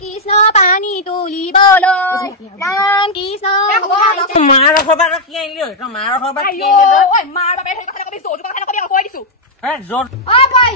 কৃষ্ণ পানী তুলিবলৈ ৰাম কৃষ্ণ মাৰ সভা কি আনিলি তই মাৰ সভা কি আনিলি ঐ মাৰ বাবে সেই কথা নকবি জোৰ কথা নকবি কৈ দিছো জোৰ ঐ বই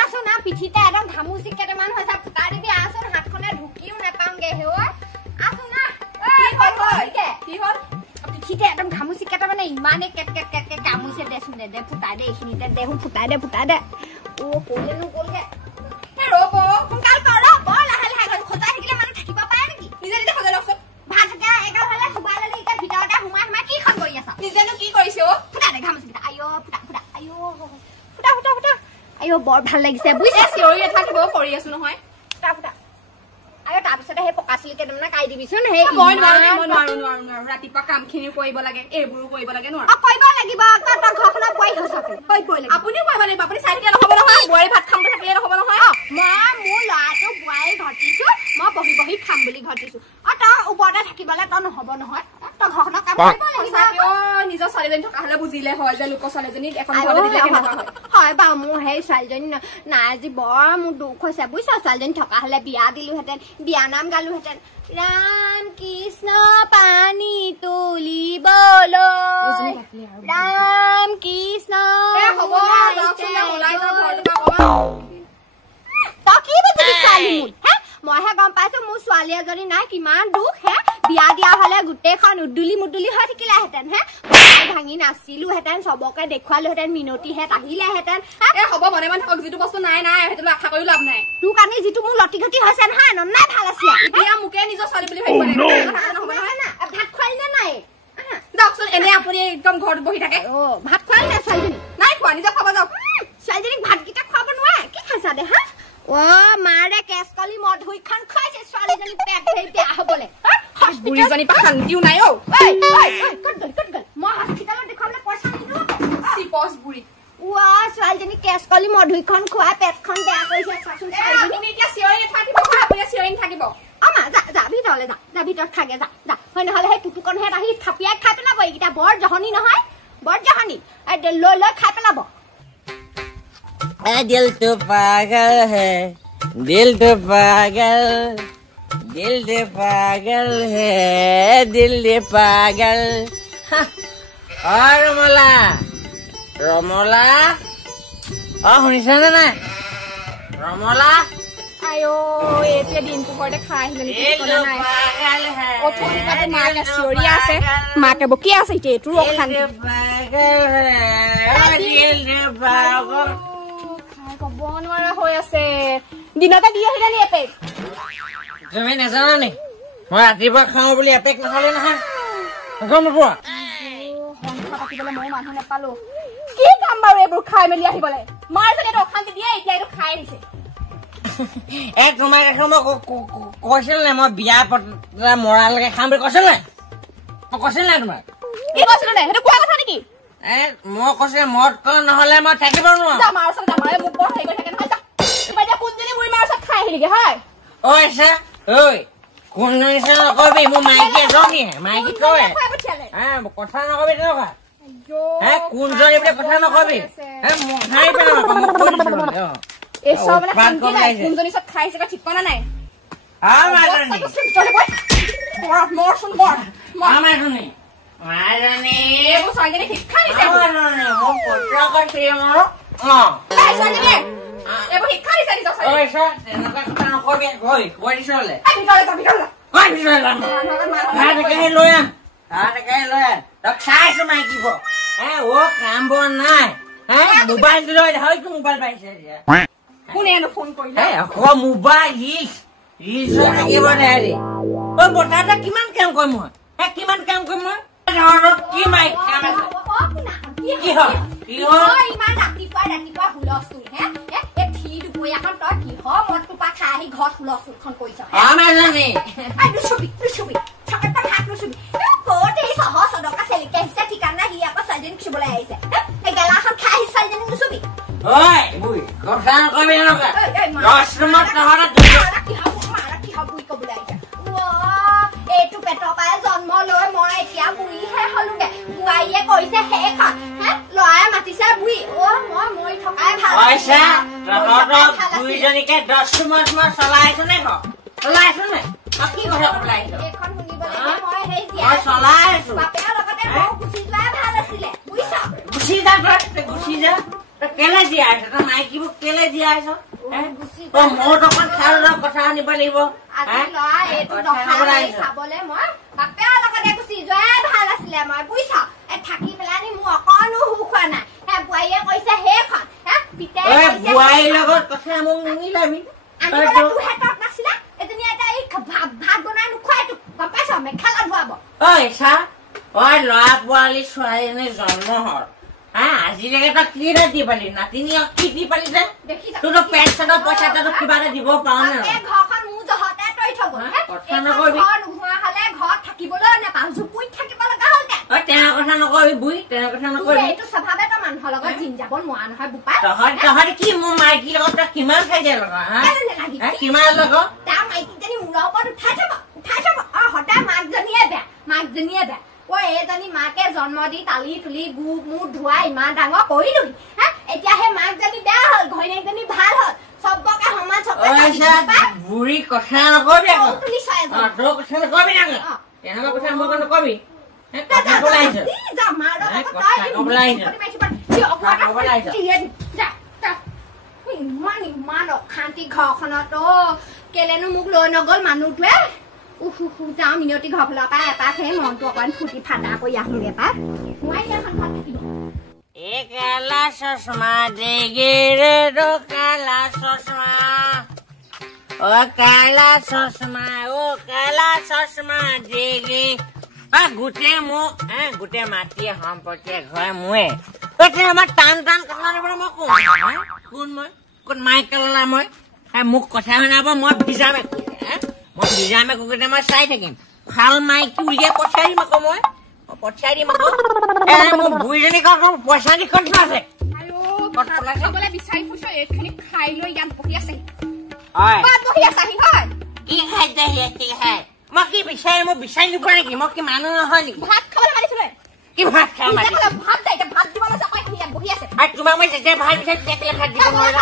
আছো না পিঠিতে একদম ঘামুচি কেইটামান হৈছে ফুটা দিবি আছো হাতখনে ঢুকিও নাপাওঁগে হে ঐ আছো না কি হ'ল পিঠিতে একদম ঘামুচি কেইটামানে ইমানে কেট কেট কেট কেট ঘামুচি দেচোন দে ফুটাই দে এইখিনিতে দেহো ফুটাই দে অ ক'লেনো গ'লগে ৰ'ব সোনকাল কৰ বৰ লাহে লাহে খোজাই থাকিলে মানুহ থাকিব পাৰে নেকি নিজে নিজে সজাই লওকচোন ভাত এগাল হ'লে চুবাই ল'লি এতিয়া ভিতৰতে সোমাই সোমাই কি খন কৰি আছা নিজেনো কি কৰিছে অ ফুটা দে ঘামুচি কেইটা আইঅ ফুটা আইঅ ফুটা আইঅ বৰ ভাল লাগিছে বুজিছে চিঞৰি থাকিব কৰি আছো নহয় ফুটা আইঅ তাৰপিছতে সেই পকা চুলি কেইটামান কাই দিবিচোন সেই মই নোৱাৰো ৰাতিপুৱা কামখিনি কৰিব লাগে এইবোৰো কৰিব লাগে নোৱাৰো কৰিব লাগিব তই ঘৰখনত কৈ হৈছ কৰিব লাগিব আপুনিও কৰিব লাগিব আপুনি চাই থাকিলে নহ'ব নহয় বোৱাৰী ভাত খাম বুলি থাকিলে নহ'ব নহয় মই মোৰ ল'ৰাটো বোৱাৰী ঘটিছো মই বহি বহি খাম বুলি ঘটিছো তই ওপৰতে থাকিবলৈ তই নহ'ব নহয় তই ঘৰখনত কাম কৰিব লাগিব নিজৰ ছোৱালীজনী থকা হ'লে বুজিলে হয় যে লোকৰ ছোৱালীজনীক এখন ঘৰতে দিলে কেনেকুৱা হয় হয় বাৰু মোৰ সেই ছোৱালীজনী নাই আজি বৰ মোৰ দুখ হৈছে বুজিছ ছোৱালীজনী থকা হ'লে বিয়া দিলোহেঁতেন বিয়া নাম গালোহেঁতেন ৰাম কৃষ্ণ পানী তুলিবলৈ ৰাম কৃষ্ণ হ'ব ওলাই যাওঁ তই কি বুজিবি ছোৱালী মোৰ হে মইহে গম পাইছো মোৰ ছোৱালী এজনী নাই কিমান দুখ হে বিয়া দিয়া হলে গোটেইখন উদুলি মুদুলি হৈ থাকিলেহেঁতেন হে ভাঙি নাচিলোহেঁতেন চবকে দেখুৱালোহেঁতেন মিনতিহেঁত আহিলেহেঁতেন হ'ব মনে মনে থাকক যিটো বস্তু নাই সেইটো আশা কৰিও লাভ নাই তোৰ কাৰণে যিটো মোৰ লটি ঘটি হৈছে নহয় ননাই ভাল আছিলে এতিয়া মোকে নিজৰ ছোৱালী বুলি ভাবিব লাগিব ভাত খুৱালি নে নাই যাওকচোন এনে আপুনি একদম ঘৰত বহি থাকে ভাত খুৱালি নে ছোৱালীজনী নাই খোৱা নিজে খাব যাওক ছোৱালীজনীক ভাতকেইটা খুৱাব নোৱাৰে কি খাইছা দে হা মাৰে কেচকলি মধুইখন খুৱাইছে ছোৱালীজনী পেট ধৰি বেয়া হবলে বুঢ়ীজনী পৰা শান্তিও নাই অ ক'ত গ'ল মই হস্পিটেলত দেখুৱাবলৈ পইচা নিদিওঁ চিপচ বুঢ়ী ছোৱালীজনী কেচকলি মধুইখন খুৱাই পেটখন বেয়া কৰিছে চাচোন আপুনি এতিয়া চিঞৰি নাথাকিব আপুনি চিঞৰি নাথাকিব মা যা ভিতৰলৈ যা ভিতৰত থাকে যা হয় নহ'লে সেই টুটুকণহেঁত আহি থাপিয়াই খাই পেলাব এইকেইটা বৰ জহনী নহয় বৰ জহনী লৈ খাই পেলাব दिल तो पागल है दिल तो पागल है दिल पागल रमला শুনিছা নে নাই ৰমলা আইও এতিয়া দিন পোহৰতে খাই আহিলে মাকে চিঞৰি আছে মাকে বকি আছে এতিয়া এইটো ক'ব নোৱাৰা হৈ আছে দিনতে দি আহিলে নি এপেক তুমি নাজানা নি মই ৰাতিপুৱা খাওঁ বুলি এপেক নাখালে নহয় গম নোপোৱা সংখ্যা পাতিবলৈ মই মানুহ নাপালো কি কাম বাৰু এইবোৰ খাই মেলি আহিবলৈ মাৰ যদি এইটো অশান্তি দিয়ে এতিয়া এইটো খাই আহিছে তোমাক মই কৈছিল নে মই বিয়া পতা মৰালৈকে খাম বুলি কৈছিল নাই মই কৈছিল নাই তোমাক কি কৈছিলো নে সেইটো কোৱা কথা নেকি মই কৈছিল মদ কল নহলে মই থাকিব নোৱাৰো মাৰ ওচৰত মাৰে মোক বৰ হেৰি কৰি থাকে নহয় যা তোমাৰ এতিয়া কোনজনী বুঢ়ী মাৰ ওচৰত খাই আহিলিগে হয় ঐ কোনজনী নকবি মোৰ মাইকী এজনীহে মাইকী কয় কথা নকবি তেনেকুৱা কোনজনী বুলি কথা নকবি কোনজনী চব খাইছে ঠিকনা নাই শিক্ষা দিছে এইবোৰ শিক্ষা দিছে খাইছো মাইকী কাম বন নাই মোবাইল মোবাইল পাইছে কোনেনো ফোন কৰিলে মোবাইল থাকিব হেৰি বতাহটা কিমান কাম কৰিম মই কিমান কাম কৰিম মই কি মাইক কাম আছে কি হয় ইমান ৰাতিপুৱা হুলস্থুল হে থি দুপৰীয়াখন তই কিহ মদটোপা খাই আহি ঘৰত হুলস্থুলখন কৰিছ সহজ চদকা চেলিকে আহিছে ঠিকানা সি আকৌ ছোৱালীজনী খুচিবলৈ আহিছে এই গেলাখন খাই আহি ছোৱালীজনী নুচুবি এইটো পেটৰ পৰাই জন্ম লৈ মই এতিয়া বুঢ়ীহে হলোগে বোৱাৰীয়ে কৰিছে সেইখন লৰাই মাতিছে বুঢ়ী মই মৰি থকাই ভাল দুইজনীকে 10 মাহ চলাইছো নে চলাই আছো নে কি কথা কলাই এখন শুনিবলৈ মই হেই দিয়া মই চলাই আছো বাপেৰ লগতে মই গুচি যোৱা ভাল আছিলে বুজিছ গুচি যা গুচি যা কেলে দিয়া আছে তই মাইকীবোৰ কেলে দিয়া আছ তই মোৰ অকণ খাল কথা শুনিব লাগিব আজি ল'ৰা এইটো চাবলৈ মই বাপেৰ লগতে গুচি যোৱাই ভাল আছিলে মই বুজিছ থাকি পেলানি মোৰ অকণো সুখ হোৱা নাই বোৱাৰীয়ে কৈছে সেইখন বোৱাৰীৰ লগত কথা মোক নিমিলাবি নাছিলে এজনী এটা এই ভাত বনাই নোখোৱাই তোক গম পাইছ মেখেলা ধুৱাব ঐ চা ঐ ল'ৰা পোৱালী ছোৱালীজনী জন্ম হ'ল আজিলৈকে তই কি দি পালি নাতিনী কি দি পালি যে তোৰ পেট চেটৰ পইচাটো কিবা এটা দিব পাৰ নে ঘৰখন মোৰ জহতে তৰি থব কথা নকবি নোহোৱা হলে ঘৰত থাকিবলৈ নাপাওঁ জুপুৰিত থাকিব লগা হ'ল তেনে কথা নকবি বুই তেনে কথা নকবি এইটো স্বভাৱে তই মানুহৰ লগত জিন যাব নোৱাৰ নহয় বোপা তহঁতি কি মোৰ মাইকীৰ লগত তই কিমান খাইছে লগা কিমান লগত তাৰ মাইকীজনী মূৰৰ ওপৰত উঠাই থব সদায় মাকজনীয়ে বেয়া এইজনী মাকে জন্ম দি তালি তুলি গু মূৰ ধুৱাই ইমান ডাঙৰ কৰিলোহি এতিয়া সেই মাকজনী বেয়া হ'ল ঘৈণীয়েকজনী ভাল হ'ল চবকে সমান বুঢ়ী কথা নকবি তোৰ কথা নকবি তেনেকুৱা কথা মোক নকবি ইমান অশান্তি ঘৰখনত কেলেনো মোক লৈ নগল মানুহটোৱে যাওঁ মিনতি ঘৰ ফালৰ পৰা এপাক সেই মনটো অকণ ফুটি ফাটা কৰি আহোগে পাই কালা চশমা দেগিৰে কালা চশমা কালা চশমা কালা চশমা দেগি গোটেই মোক গোটেই মাটিয়ে সম্পত্তিয়ে ঘৰে মোৱে আমাৰ টান টান কথা মই কোন মই কোন মাইক কালা মই মোক কথা শুনাব মই ভিজামে মই ভিজামে কুকুৰতে মই চাই থাকিম ভাল মাইকী উলিয়াই পঠিয়াই দিম আকৌ মই পঠিয়াই দিম আকৌ মোৰ বুঢ়ীজনী পইচা দি ক'ত আছে বিচাৰি ফুৰিছো এইখিনি খাই লৈ ইয়াত বহি আছে কি খাই খাই মই কি বিচাৰি মই বিচাৰি নোপোৱা নেকি মই কি মানুহ নহয় নেকি ভাত খাবলৈ মাতিছিলে কি ভাত খাব তোমাক মই যেতিয়া ভাত বিচাৰি কেলে ভাত দিব নোৱাৰিলা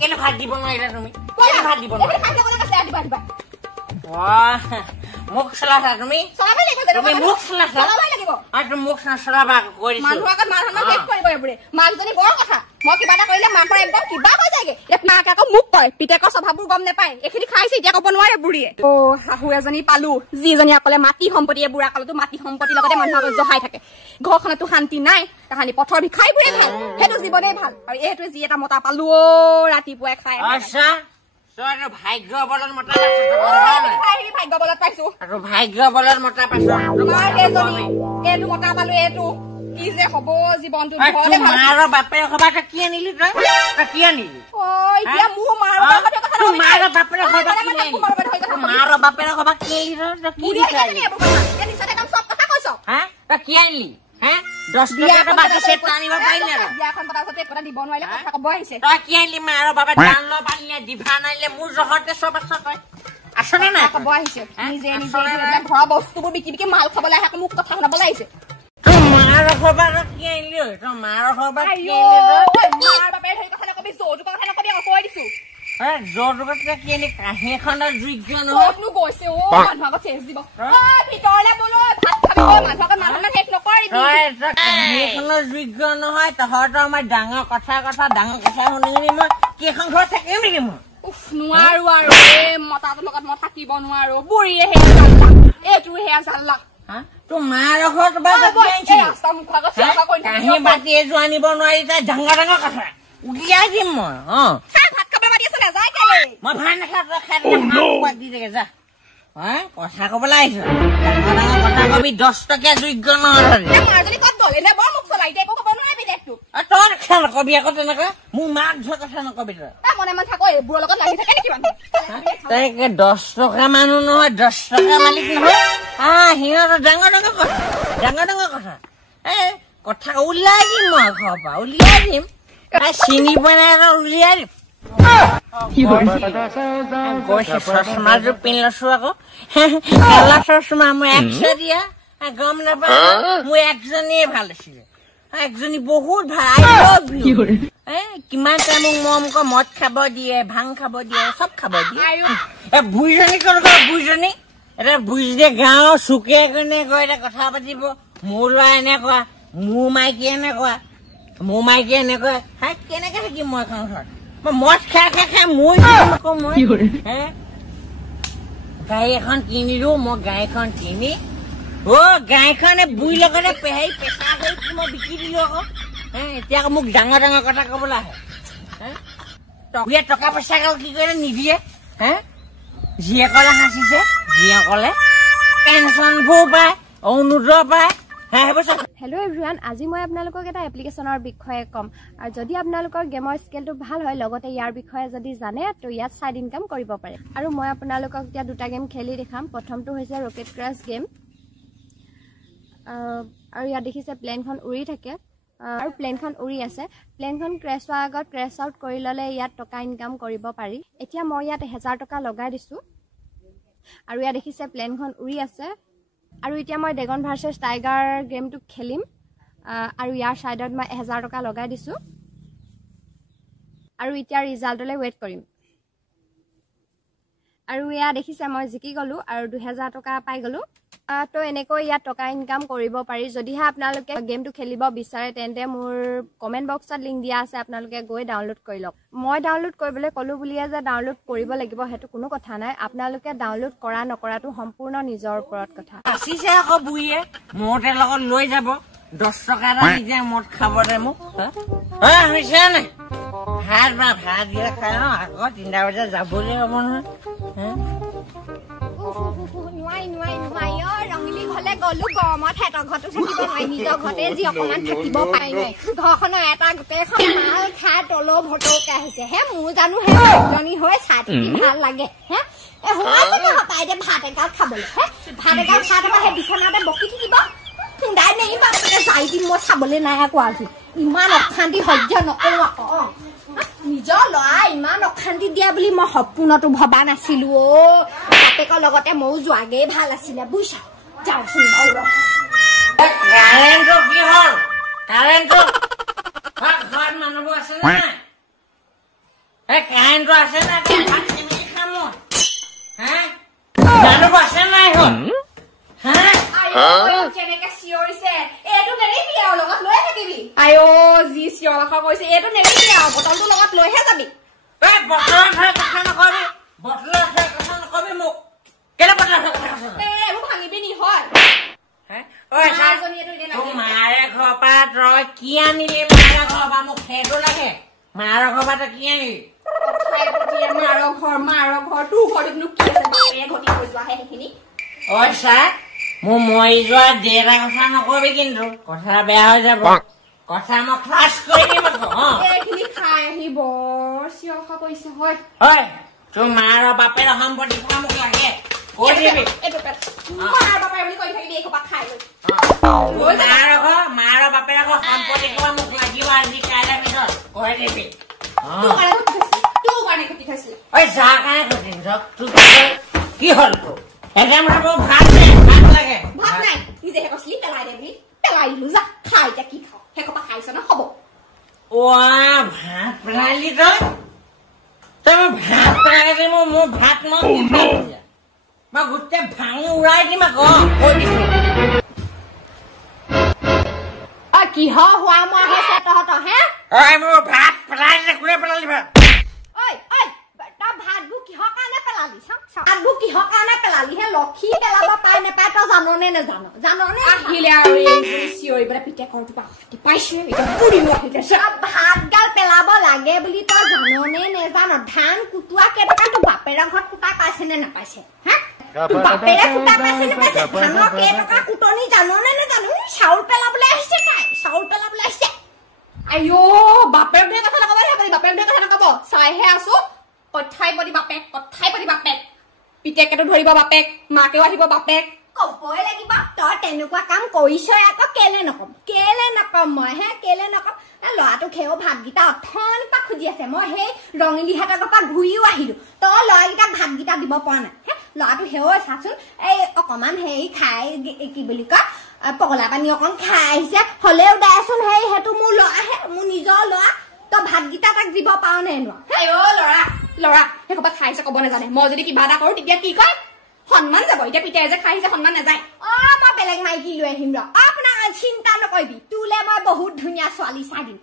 কেলে ভাত দিব নোৱাৰিলা তুমি কেলে ভাত দিব নোৱাৰিলা মোক চলাছা তুমি মোক চলাছা তুমি মোক নচলাবা মাকজনী বৰ কথা মই কিবা এটা কৰিলে মাকৰ একদম কিবা হৈ যায়গে মাকে আকৌ মোক কয় পিতেকৰ স্বভাৱবোৰ গম নাপায় এইখিনি খাইছে এতিয়া ক'ব নোৱাৰে বুঢ়ীয়ে শাহু এজনী পালো যিজনী অকলে মাটি সম্পত্তি বুঢ়া কালতো মাটি সম্পত্তিৰ লগতে মানুহ আগত জহাই থাকে ঘৰখনতো শান্তি নাই তাহানি পথৰ ভিক্ষাৰীবোৰে ভাল সেইটো জীৱনেই ভাল আৰু এইটোৱে যি এটা মতা পালো ৰাতিপুৱাই খাই ভাগ্য বলত মতা ভাগ্য বলত পাইছো আৰু ভাগ্য বলত মতা পাইছো এইটো মতা পালো এইটো কি যে হব জীৱনটো মাৰ বাপেৰ সভা কি আনিলি তই কি আনিলি এতিয়া মোৰ মাৰ বাপেৰ সভা মাৰ বাপেৰ সভা কি আনিলি তই কি আনিলি 10 টকা বাকি সেট আনিব পাৰিলে বিয়াখন পতা সতে কথা দিব নোৱাৰিলে কথা কব আহিছে তই কি আনিলি মাৰ বাপে ধান ল পালিলে দিভা নাইলে মোৰ জহতে চব আছে তই আসনে না কব আহিছে নিজে ঘৰৰ বস্তুবোৰ বিকি বিকি মাল খাবলৈ আহে মোক কথা শুনাবলৈ আহিছে তোৰ মাৰ সভা কি আনিলি তোৰ মাৰ সভা কি আনিলি মাৰ বাপে সেই কথা নকবি যৌতুকৰ কথা নকবি আকৌ কৈ দিছো যৌতুকত কি আনি কাঁহী এখনৰ যোগ্য নহয় গৈছে মানুহ আগত চেঞ্জ দিব ভিতৰলে বোলো ভাত খাবি মানুহ আগত মানুহ শেষ নকৰিবি কাঁহী এখনৰ যোগ্য নহয় তহঁতৰ আমাৰ ডাঙৰ কথা ডাঙৰ কথা শুনি শুনি মই কেইখন ঘৰত থাকিম নেকি মই নোৱাৰো আৰু এই মতাটোৰ লগত মই থাকিব নোৱাৰো বুঢ়ীয়ে সেয়া জানলা এইটো সেয়া জানলা তোৰ মাৰ ঘৰত কাঁহী বাতি এযোৰ আনিব নোৱাৰি তাই ডাঙৰ ডাঙৰ কথা উলিয়াই দিম মই ভাত খাবলৈ মাতি আছে নাযায় কেলে মই ভাত নাখাওঁ খাই দি থাকে যা কথা কবলৈ আহিছো ডাঙৰ ডাঙৰ কথা কবি 10 টকীয়া যোগ্য নহয় মাৰজনী ক'ত গ'ল এনে বৰ মোক চলাই এতিয়া একো ক'ব নোৱাৰিবি দেখটো তই কথা নকবি আকৌ তেনেকৈ মোৰ মাক ধৰ কথা নকবি তই মনে মনে থাকো এইবোৰৰ লগত লাগি থাকে নেকি মানুহ তাই 10 টকা মানুহ নহয় 10 টকা মালিক নহয় সিহঁতৰ ডাঙৰ ডাঙৰ কথা কথা উলিয়াই দিম মই ঘৰৰ পৰা উলিয়াই দিম চিনি বনাই উলিয়াই দিম চশমাযোৰ পিন্ধি লৈছো আকৌ কালা চশমা মই 100 দিয়া গম নাপাওঁ মোৰ একজনীয়ে ভাল আছিলে একজনী বহুত ভাল I love you কিমান মোক মম ক মদ খাব দিয়ে ভাং খাব দিয়ে সব খাব দিয়ে এ বুইজনী কৰ বুইজনী এটা বুইজে গাঁও সুকে কনে গৈ এটা কথা পাতিব মোৰ লৰা এনেকুৱা মোৰ মাইকি এনেকুৱা মোৰ মাইকি এনেকুৱা হা কেনেকে থাকি মই সংসাৰত মই মদ খাই মই নকওঁ মই হে গাই এখন কিনিলো মই গাইখন কিনি ও গাইখনে বুই লগতে পেহাই পেছা হৈ মই বিকি দিলো আকৌ এতিয়া মোক ডাঙৰ ডাঙৰ কথা কবলৈ আহে টকা পইচা গাল কি কৰিলে নিদিয়ে হে জীয়েকলে হাঁচিছে জীয়েকলে পেঞ্চনবোৰ পায় অৰুণোদয় পায় হেল্ল' এভৰিৱান আজি মই আপোনালোকক এটা এপ্লিকেশ্যনৰ বিষয়ে ক'ম আৰু যদি আপোনালোকৰ গেমৰ স্কেলটো ভাল হয় লগতে ইয়াৰ বিষয়ে যদি জানে তো ইয়াত সাইড ইনকাম কৰিব পাৰে আৰু মই আপোনালোকক এতিয়া দুটা গেম খেলি দেখাম প্ৰথমটো হৈছে ৰকেট ক্ৰাছ গেম আৰু ইয়াত দেখিছে প্লেনখন উৰি থাকে আৰু প্লেনখন উৰি আছে প্লেনখন ক্ৰেছ হোৱাৰ আগত ক্ৰেছ আউট কৰি ল'লে ইয়াত টকা ইনকাম কৰিব পাৰি এতিয়া মই ইয়াত 1000 টকা লগাই দিছোঁ আৰু ইয়াত দেখিছে প্লেনখন উৰি আছে আৰু এতিয়া মই ড্ৰেগন ভাৰ্চেছ টাইগাৰ গেমটো খেলিম আৰু ইয়াৰ সাইডত মই 1000 টকা লগাই দিছোঁ আৰু এতিয়া ৰিজাল্টলৈ ৱেইট কৰিম আৰু ইয়া দেখিছে মই জিকি গলো আৰু 2000 টকা পাই গলো তো এনেকৈ ইয়াত টকা ইনকাম কৰিব পাৰি যদিহে আপোনালোকে গেমটো খেলিব বিচাৰে তেন্তে মোৰ কমেন্ট বক্সত লিংক দিয়া আছে আপোনালোকে গৈ ডাউনলোড কৰি লওক মই ডাউনলোড কৰিবলৈ কলো বুলিয়ে যে ডাউনলোড কৰিব লাগিব হেতু কোনো কথা নাই আপোনালোকে ডাউনলোড কৰা নকৰাটো সম্পূৰ্ণ নিজৰ ওপৰত কথা আসিছে আকৌ বুইয়ে মোতে লগত লৈ যাব 10 টকা দিয়ে মদ খাব দে মোক হৈছে নে ভাত দিয়া খাই ন আকৌ 3টা বজা যাবলৈ হ'ব নহয় নোৱাই ৰঙিলি ঘৰলে গলো গৰমত হেতৰ ঘৰতো থাকিব নোৱাৰি নিজৰ ঘৰতে যি অকমান থাকিব পাই নাই ঘৰখনৰ এটা গোটেইখন মাল খাই তলো ভটৌকা হৈছে হে মোৰ জানো হে জনী হৈ চাই থাকি ভাল লাগে হে এ হোৱাছে কি হতাই দে ভাত এগাল খাবলৈ হে ভাত এগাল খাই থকা হে বিছনাতে বকি থাকিব খুন্দাই নেই বাপকে যাই দিম মই চাবলৈ নাই আকৌ আজি ইমান অশান্তি সহ্য নকৰো আকৌ নিজৰ ল'ৰা ইমান অশান্তি দিয়া বুলি মই সপোনতো ভবা নাছিলো অ বাপেকৰ লগতে ময়ো যোৱাগে ভাল আছিলে বুইছা যাওঁচোন বাৰু কাৰেণ্টটো কি হ'ল কাৰেণ্টটো ঘৰত মানুহবোৰ আছে নে এই কাৰেণ্টটো আছে নে ভাত কেনেকৈ খাম হে মানুহবোৰ আছে নাই হ'ল কেনেকে চিঞৰিছে এইটো নেৰিবি আৰু লগত লৈ থাকিবি আয়ো যি চিঞৰা কৈছে এইটো নেৰিবি আৰু বটলটো লগত লৈহে যাবি বটলৰ কথা নকবি মোক কেলে বটলৰ কথা এইবোৰ ভাঙিবি নি হয় মাৰে ঘৰ পৰা তই কি আনিলি মাৰে ঘৰ পৰা মোক সেইটো লাগে মাৰৰ ঘৰ পৰা তই কি আনিলি মাৰৰ ঘৰ তোৰ ঘৰতনো কি আছে বাপেৰে ঘটি হৈ যোৱাহে সেইখিনি ঐ চা মোৰ মৰি যোৱা দেউতা কথা নকবি কিন্তু কথা বেয়া হৈ যাব কথা মই ক্লাছ কৰি দিম এইখিনি খাই আহি বৰ চিঞৰ কৰিছে হয় তোৰ মাৰ বাপেৰ সম্পত্তি খোৱা মোক লাগে কৈ দিবি মাৰ বাপেৰ বুলি কৈ থাকিবি এইসোপা খাই মাৰ বাপেৰ আকৌ সম্পত্তি খোৱা মোক লাগিব আজি কাইলৈ পিছত কৈ দিবি তোৰ কাৰণে ক্ষতি খাইছিলে যাৰ কাৰণে ক্ষতি তোৰ কি হ'ল তোৰ ভাত লাগে ভাত নাই নিজেহে কৈছিলি পেলাই দে বুলি পেলাই দিলো যা খাই এতিয়া কি খাওঁ সেইসোপা খাইছ ন হ'ব ভাত পেলাইলি তই ভাত পেলাই দিম মোৰ ভাত মই গোটেই ভাঙি উৰাই দিম আকৌ কৈ দিছো কিহ হোৱা মোৱা হৈছে তহঁতৰ হে মোৰ ভাত পেলাই দিলে কোনে পেলালি ভাত ভাতবোৰ কিহৰ কাৰণে পেলালি ভাতবোৰ কিহৰ কাৰণে পেলালি হে লক্ষী পেলাব পাই নেপায় তই জাননে নেজানো জাননে আহিলে আৰু চিঞৰিবলৈ পিতেকৰ পাইছো ভাতগাল পেলাব লাগে বুলি তই জাননে নেজান ধান কুটোৱা কেইটকা তোৰ বাপেৰৰ ঘৰত কুটা পাইছে নে নাপাইছে হা বাপেৰে কুটা পাইছে নেপাইছে ধানৰ কেইটকা কুটনি জাননে নেজানো চাউল পেলাবলৈ আহিছে তাই চাউল পেলাবলৈ আহিছে আইঅ বাপেৰ বুলি কথা নকব বাপেৰ বুলি কথা নকব চাইহে আছো কথাই পাতি বাপেক পিতেকেতো ধৰিব বাপেক মাকেও আহিব বাপেক কবই লাগিব তই তেনেকুৱা কাম কৰিছ আকৌ কেলে নকম মই হে কেলে নকম ল'ৰাটোক সেও ভাতকেইটা অথনিৰ পৰা খুজি আছে মই সেই ৰঙিলিহাটৰ পৰা ঘূৰিও আহিলো তই ল'ৰাকেইটাক ভাতকেইটা দিব পৰা নাই হে ল'ৰাটো সেও চাচোন এই অকমান হেৰি খাই কি বুলি কয় পগলা পানী অকণ খাই আহিছে হলেও দেচোন সেই সেইটো মোৰ ল'ৰাহে মোৰ নিজৰ ল'ৰা তই ভাতকেইটা তাক দিব পাৰ নে নোৱাৰা ল'ৰা সেই ক'ৰবাত খাইছে ক'ব নাজানে মই যদি কিবা এটা কৰো তেতিয়া কি কয় সন্মান যাব এতিয়া পিতাই যে খাইছে সন্মান নাযায় মই বেলেগ মাইকী লৈ আহিম ৰ আপোনাক চিন্তা নকৰিবি তোলে মই বহুত ধুনীয়া ছোৱালী চাই দিম